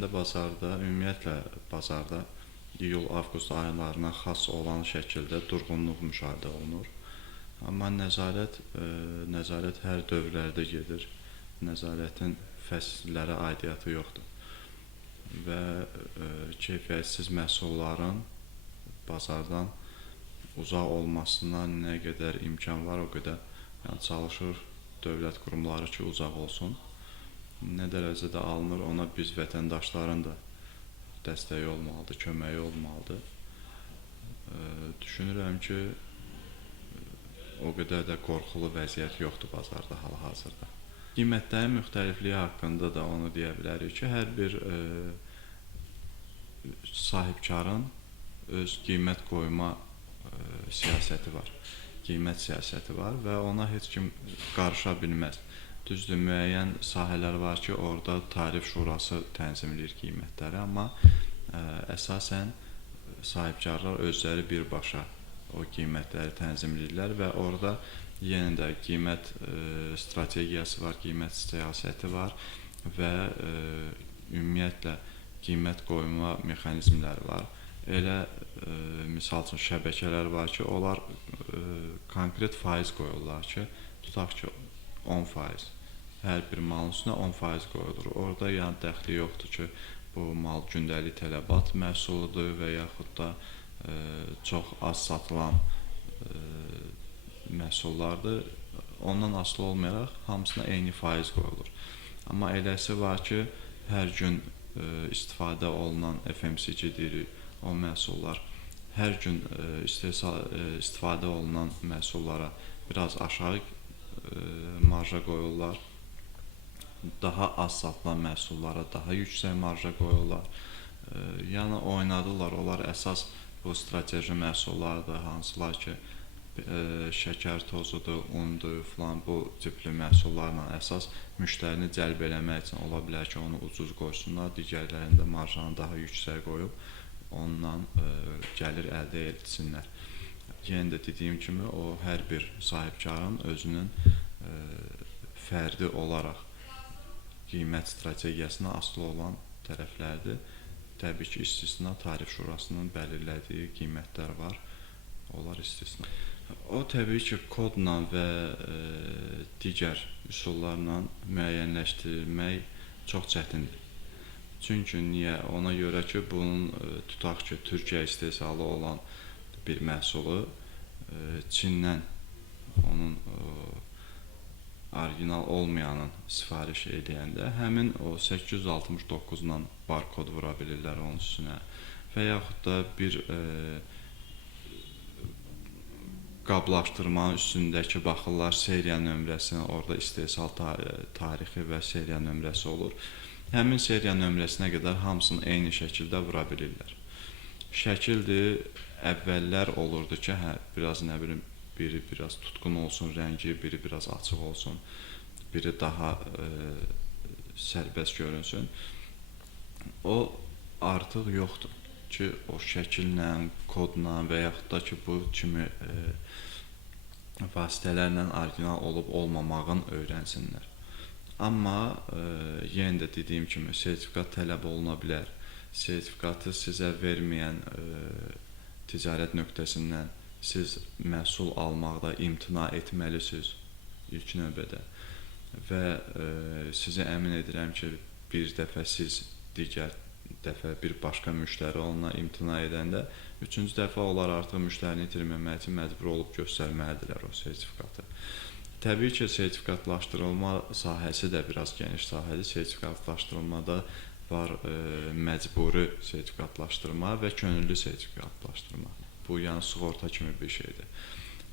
Adətən də bazarda, ümumiyyətlə bazarda iyul-avqust aylarına xas olan şəkildə durğunluq müşahidə olunur. Amma nəzarət hər dövrlərdə gedir. Nəzarətin fəsillərə aidiyyatı yoxdur. Və keyfiyyətsiz məhsulların bazardan uzaq olmasına nə qədər imkan var, o qədər çalışır dövlət qurumları ki, uzaq olsun. Nə dərəcədə alınır, ona biz vətəndaşların da dəstəyi olmalıdır, köməyi olmalıdır. Düşünürəm ki, o qədər də qorxulu vəziyyət yoxdur bazarda hal-hazırda. Qiymətlərin müxtəlifliyi haqqında da onu deyə bilərik ki, hər bir sahibkarın öz qiymət qoyma siyasəti var, qiymət siyasəti var və ona heç kim qarışa bilməz. Düzdür, müəyyən sahələr var ki, orada tarif şurası tənzimləyir qiymətləri, amma əsasən sahibkarlar özləri birbaşa o qiymətləri tənzimləyirlər və orada yenə də qiymət strategiyası var, qiymət siyasəti var və ümumiyyətlə qiymət qoyma mexanizmləri var. Elə misal üçün şəbəkələr var ki, onlar konkret faiz qoyurlar ki, tutaq ki 10%, hər bir malın üstünə 10% qoyulur. Orada yəni dəxli yoxdur ki, bu mal gündəlik tələbat məhsuludur və yaxud da çox az satılan məhsullardır. Ondan asılı olmayaraq hamısına eyni faiz qoyulur. Amma eləsi var ki, hər gün istifadə olunan FMCG deyirik, o məhsullar hər gün istifadə olunan məhsullara biraz aşağı marja qoyurlar. Daha az satılan məhsullara daha yüksək marja qoyurlar. Yəni oynadırlar, onlar əsas bu strateji məhsullardır, hansılar ki şəkər tozudur, undur filan, bu tipli məhsullarla əsas müştərini cəlb eləmək üçün ola bilər ki, onu ucuz qoysunlar, digərlərində marjanı daha yüksək qoyub ondan gəlir əldə etsinlər. Yenə də dediyim kimi, o hər bir sahibkarın özünün fərdi olaraq qiymət strategiyasına asılı olan tərəflərdir. Təbii ki, istisna tarif şurasının belirlədiyi qiymətlər var, onlar istisna. O təbii ki, kodla və digər üsullarla müəyyənləşdirilmək çox çətindir. Çünki niyə? Ona görə ki, bunun tutaq ki, Türkiyə istehsalı olan bir məhsulu Çindən onun orijinal olmayanın sifariş edəndə həmin o 869-dan barkod vura bilirlər onun üstünə və yaxud da bir qablaşdırmanın üstündəki baxırlar seriya nömrəsini, orada istehsal tarixi və seriya nömrəsi olur. Həmin seriya nömrəsinə qədər hamısını eyni şəkildə vura bilirlər. Şəkildir, əvvəllər olurdu ki, biraz nə bilim, biri biraz tutqun olsun rəngi, biri biraz açıq olsun, biri daha sərbəst görünsün. O artıq yoxdur ki, o şəkillə, kodla və yaxud da ki, bu kimi vasitələrlə orijinal olub olmamağın öyrənsinlər. Amma yenə də dediyim kimi, sertifikat tələb oluna bilər. Sertifikatı sizə verməyən ticarət nöqtəsindən siz məhsul almaqda imtina etməlisiniz ilk növbədə. Və sizi əmin edirəm ki, bir dəfə siz digər dəfə bir başqa müştəri onunla imtina edəndə, üçüncü dəfə onlar artıq müştərini itirməmək üçün məcbur olub göstərməlidirlər o sertifikatı. Təbii ki, sertifikatlaşdırılma sahəsi də biraz geniş sahədir. Sertifikatlaşdırılmada var məcburi sertifikatlaşdırma və könüllü sertifikatlaşdırma. Bu, yəni sığorta kimi bir şeydir.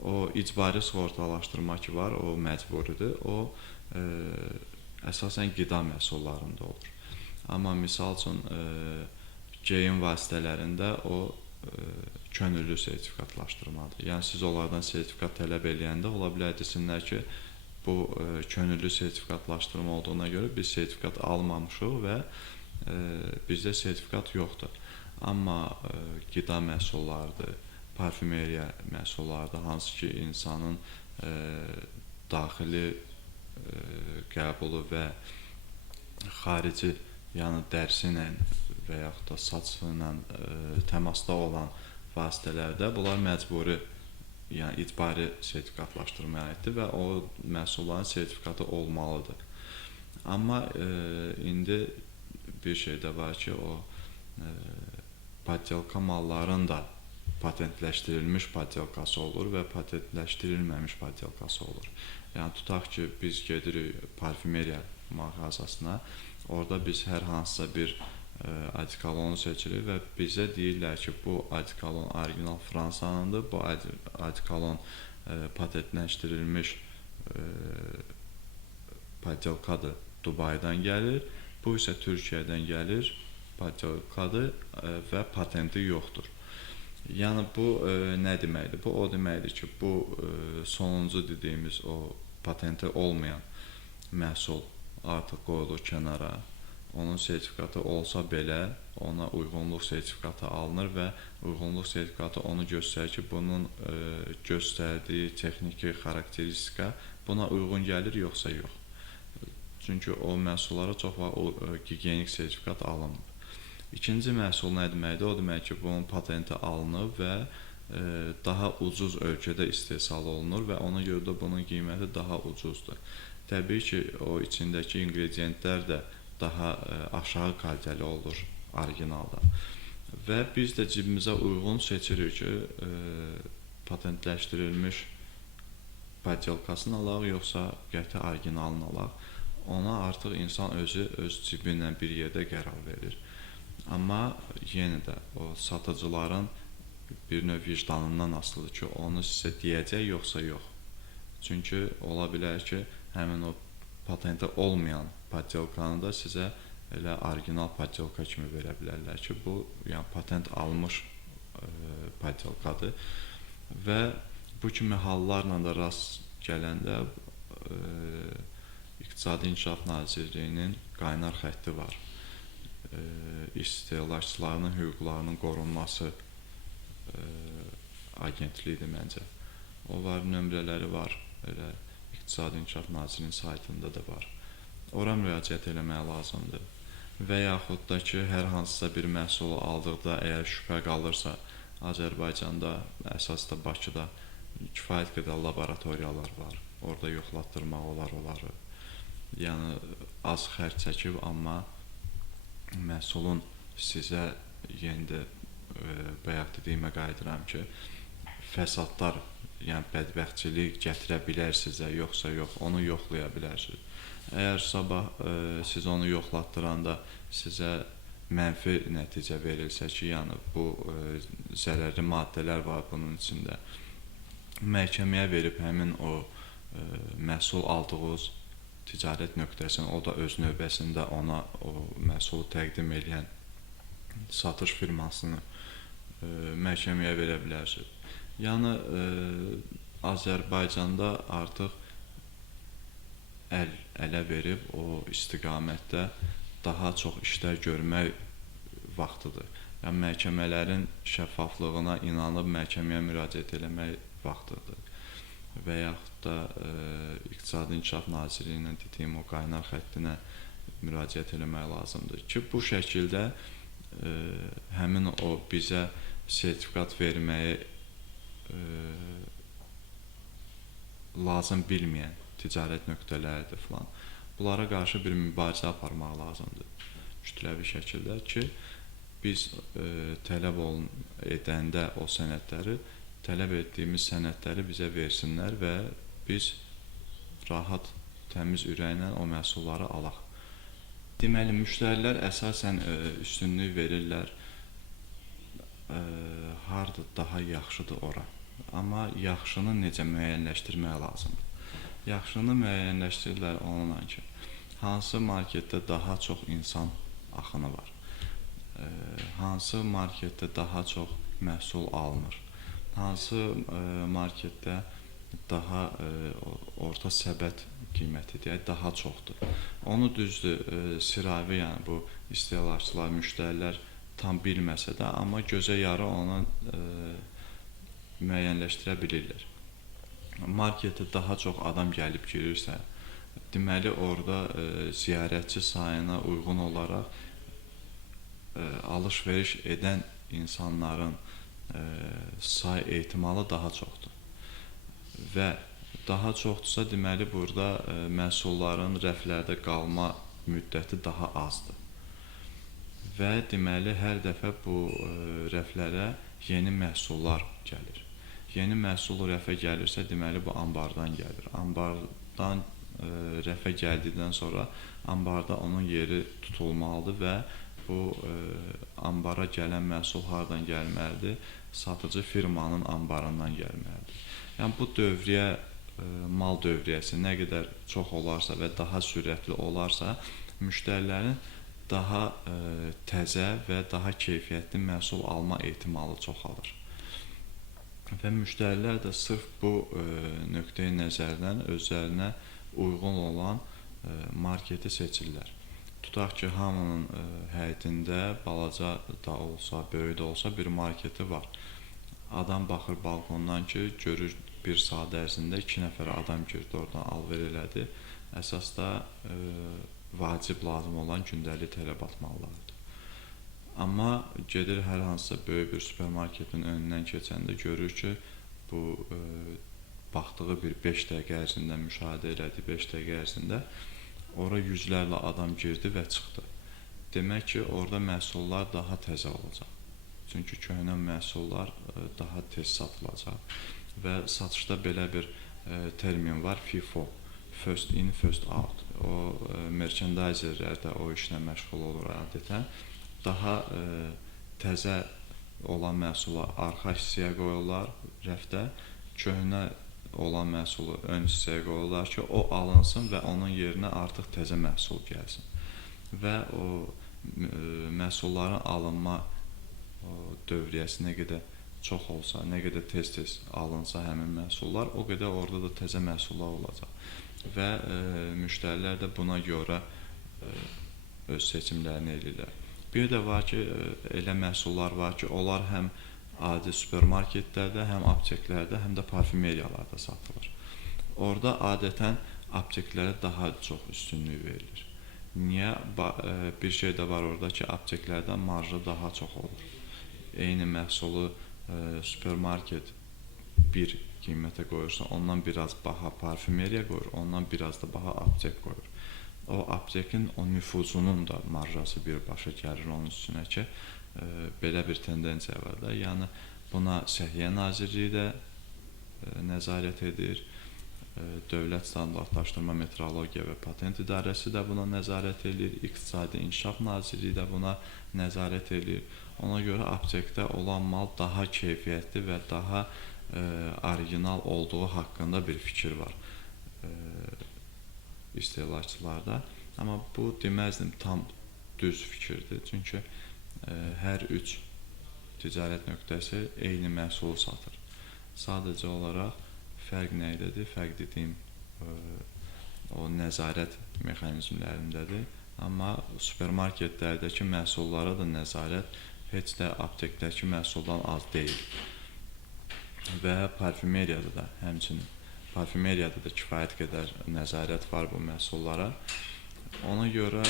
O icbari sığortalaşdırma ki var, o məcburidir. O əsasən qida məhsullarında olur. Amma misal üçün geyim vasitələrində o könüllü sertifikatlaşdırmadır. Yəni siz onlardan sertifikat tələb eləyəndə ola bilər desinlər ki, bu könüllü sertifikatlaşdırma olduğuna görə biz sertifikat almamışıq və bizdə sertifikat yoxdur. Amma qida məhsullarıdır, parfümeriya məhsullarıdır, hansı ki insanın daxili qəbulu və xarici yəni dərsi ilə və yaxud da saçı ilə təmasda olan vasitələrdə bunlar məcburi, yəni icbari sertifikatlaşdırmaya aiddir və o məhsulların sertifikatı olmalıdır. Amma indi bir şey də var ki, o poddelka malların da patentləşdirilmiş poddelkası olur və patentləşdirilməmiş poddelkası olur. Yəni tutaq ki, biz gedirik parfümeriya mağazasına, orada biz hər hansısa bir adikolonu seçirik və bizə deyirlər ki, bu adikolon orijinal Fransanındır, bu adikolon patentləşdirilmiş poddelkadır, Dubaydan gəlir, bu isə Türkiyədən gəlir, poddelkadır və patenti yoxdur. Yəni bu nə deməkdir? Bu o deməkdir ki, bu sonuncu dediyimiz o patenti olmayan məhsul artıq qoyulur kənara. Onun sertifikatı olsa belə ona uyğunluq sertifikatı alınır və uyğunluq sertifikatı onu göstərir ki, bunun göstərdiyi texniki xarakteristika buna uyğun gəlir yoxsa yox. Çünki o məhsullara çox vaxt gigiyenik sertifikat alınmır. İkinci məhsul nə deməkdir? O demək ki, bunun patenti alınıb və daha ucuz ölkədə istehsal olunur və ona görə də bunun qiyməti daha ucuzdur. Təbii ki, o içindəki inqrediyentlər də daha aşağı kalitəli olur orijinalda. Və biz də cibimizə uyğun seçirik ki, patentləşdirilmiş poddelkasını alaq, yoxsa qəti orijinalını alaq. Ona artıq insan özü öz cibi ilə bir yerdə qərar verir. Amma yenə də o satıcıların bir növ vicdanından asılıdır ki, onu sizə deyəcək yoxsa yox. Çünki ola bilər ki, həmin o patenti olmayan poddelkanı da sizə elə orijinal poddelka kimi verə bilərlər ki, bu yəni patent almış poddelkadır. Və bu kimi hallarla da rast gələndə İqtisadi İnkişaf Nazirliyinin qaynar xətti var. İstehlakçıların hüquqlarının qorunması agentliyidir məncə. O var, nömrələri var, elə İqtisadi İnkişaf Nazirliyinin saytında da var. Ora müraciət eləmək lazımdır. Və yaxud da ki, hər hansısa bir məhsulu aldıqda, əgər şübhə qalırsa, Azərbaycanda, əsasda Bakıda kifayət qədər laboratoriyalar var. Orada yoxlatdırmaq olar onları. Yəni az xərc çəkib, amma məhsulun sizə yenə də bayaq dediyimə qayıdıram ki, fəsadlar, yəni bədbəxtçilik gətirə bilər sizə, yoxsa yox, onu yoxlaya bilərsiniz. Əgər sabah siz onu yoxlatdıranda sizə mənfi nəticə verilsə ki, yəni bu zərərli maddələr var bunun içində, məhkəməyə verib həmin o məhsul aldığınız ticarət nöqtəsini, o da öz növbəsində ona o məhsulu təqdim edən satış firmasını məhkəməyə verə bilərsiniz. Yəni Azərbaycanda artıq ələ verib o istiqamətdə daha çox işlər görmək vaxtıdır. Yəni məhkəmələrin şəffaflığına inanıb məhkəməyə müraciət eləmək vaxtıdır. Və yaxud da İqtisadi İnkişaf Nazirliyinin dediyim o qaynar xəttinə müraciət eləmək lazımdır ki, bu şəkildə həmin o bizə sertifikat verməyi lazım bilməyən ticarət nöqtələridir filan. Bunlara qarşı bir mübarizə aparmaq lazımdır kütləvi şəkildə ki, biz tələb edəndə o sənədləri, tələb etdiyimiz sənədləri bizə versinlər və biz rahat, təmiz ürəklə o məhsulları alaq. Deməli, müştərilər əsasən üstünlük verirlər, harada daha yaxşıdır ora. Amma yaxşını necə müəyyənləşdirmək lazımdır. Yaxşını müəyyənləşdirirlər onunla ki, hansı marketdə daha çox insan axını var, hansı marketdə daha çox məhsul alınır, hansı marketdə daha orta səbət qiyməti deyək, daha çoxdur. Onu düzdür, sıravi, yəni bu istehlakçılar, müştərilər tam bilməsə də, amma gözə yarı onu müəyyənləşdirə bilirlər. Marketə daha çox adam gəlib girirsə, Deməli, orada ziyarətçi sayına uyğun olaraq alış-veriş edən insanların say ehtimalı daha çoxdur. Və daha çoxdursa, deməli, burada məhsulların rəflərdə qalma müddəti daha azdır. Və deməli, hər dəfə bu rəflərə yeni məhsullar gəlir. Yeni məhsul rəfə gəlirsə, deməli, bu anbardan gəlir. Anbardan rəfə gəldikdən sonra anbarda onun yeri tutulmalıdır və bu anbara gələn məhsul hardan gəlməlidir? Satıcı firmanın anbarından gəlməlidir. Yəni, bu dövriyyə, mal dövriyyəsi nə qədər çox olarsa və daha sürətli olarsa, müştərilərin daha təzə və daha keyfiyyətli məhsul alma ehtimalı çoxalır. Və müştərilər də sırf bu nöqteyi nəzərdən özlərinə uyğun olan marketi seçirlər. Tutaq ki, hamının həyətində balaca da olsa, böyük də olsa bir marketi var. Adam baxır balkondan ki, görür bir saat ərzində 2 nəfər adam girdi, oradan alver elədi. Əsasda vacib lazım olan gündəlik tələbat mallarıdır. Amma gedir hər hansısa böyük bir supermarketin önündən keçəndə görür ki, bu baxdığı bir 5 dəqiqə ərzində, müşahidə elədiyi 5 dəqiqə ərzində ora yüzlərlə adam girdi və çıxdı. Demək ki, orada məhsullar daha təzə olacaq. Çünki köhnə məhsullar daha tez satılacaq və satışda belə bir termin var, FIFO, First in, First out. O merchandizerlər də o işlə məşğul olur adətən. Daha təzə olan məhsulu arxa hissəyə qoyurlar rəfdə, köhnə olan məhsulu ön hissəyə qoyurlar ki, o alınsın və onun yerinə artıq təzə məhsul gəlsin. Və o məhsulların alınma dövriyyəsi nə qədər çox olsa, nə qədər tez-tez alınsa həmin məhsullar, o qədər orada da təzə məhsullar olacaq. Və müştərilər də buna görə öz seçimlərini edirlər. Bir də var ki, elə məhsullar var ki, onlar həm adi supermarketlərdə, həm apteklərdə, həm də parfümeriyalarda satılır. Orada adətən apteklərə daha çox üstünlük verilir. Niyə? Bir şey də var orada ki, apteklərdə marjı daha çox olur. Eyni məhsulu supermarket bir qiymətə qoyursa, ondan biraz baha parfümeriya qoyur, ondan biraz da baha aptek qoyur. O aptekin o nüfuzunun da marjası birbaşa gəlir onun üstünə ki, belə bir tendensiya var da. Yəni, buna Səhiyyə Nazirliyi də nəzarət edir, Dövlət Standartlaşdırma, Metrologiya və Patent İdarəsi də buna nəzarət edir, İqtisadi İnkişaf Nazirliyi də buna nəzarət edir. Ona görə aptekdə olan mal daha keyfiyyətli və daha orijinal olduğu haqqında bir fikir var istehlakçılarda. Amma bu deməzdim tam düz fikirdir. Çünki hər üç ticarət nöqtəsi eyni məhsulu satır. Sadəcə olaraq fərq nə idədir? Fərq dediyim o nəzarət mexanizmlərindədir. Amma supermarketlərdəki məhsullara da nəzarət heç də aptekdəki məhsuldan az deyil. Və parfümeriyada da həmçinin. Parfümeriyada da kifayət qədər nəzarət var bu məhsullara. Ona görə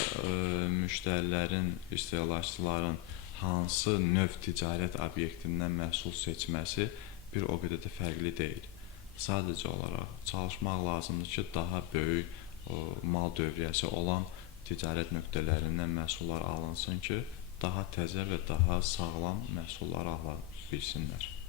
müştərilərin, istehlakçıların hansı növ ticarət obyektindən məhsul seçməsi bir o qədər də fərqli deyil. Sadəcə olaraq çalışmaq lazımdır ki, daha böyük mal dövriyyəsi olan ticarət nöqtələrindən məhsullar alınsın ki, daha təzə və daha sağlam məhsullar ala bilsinlər.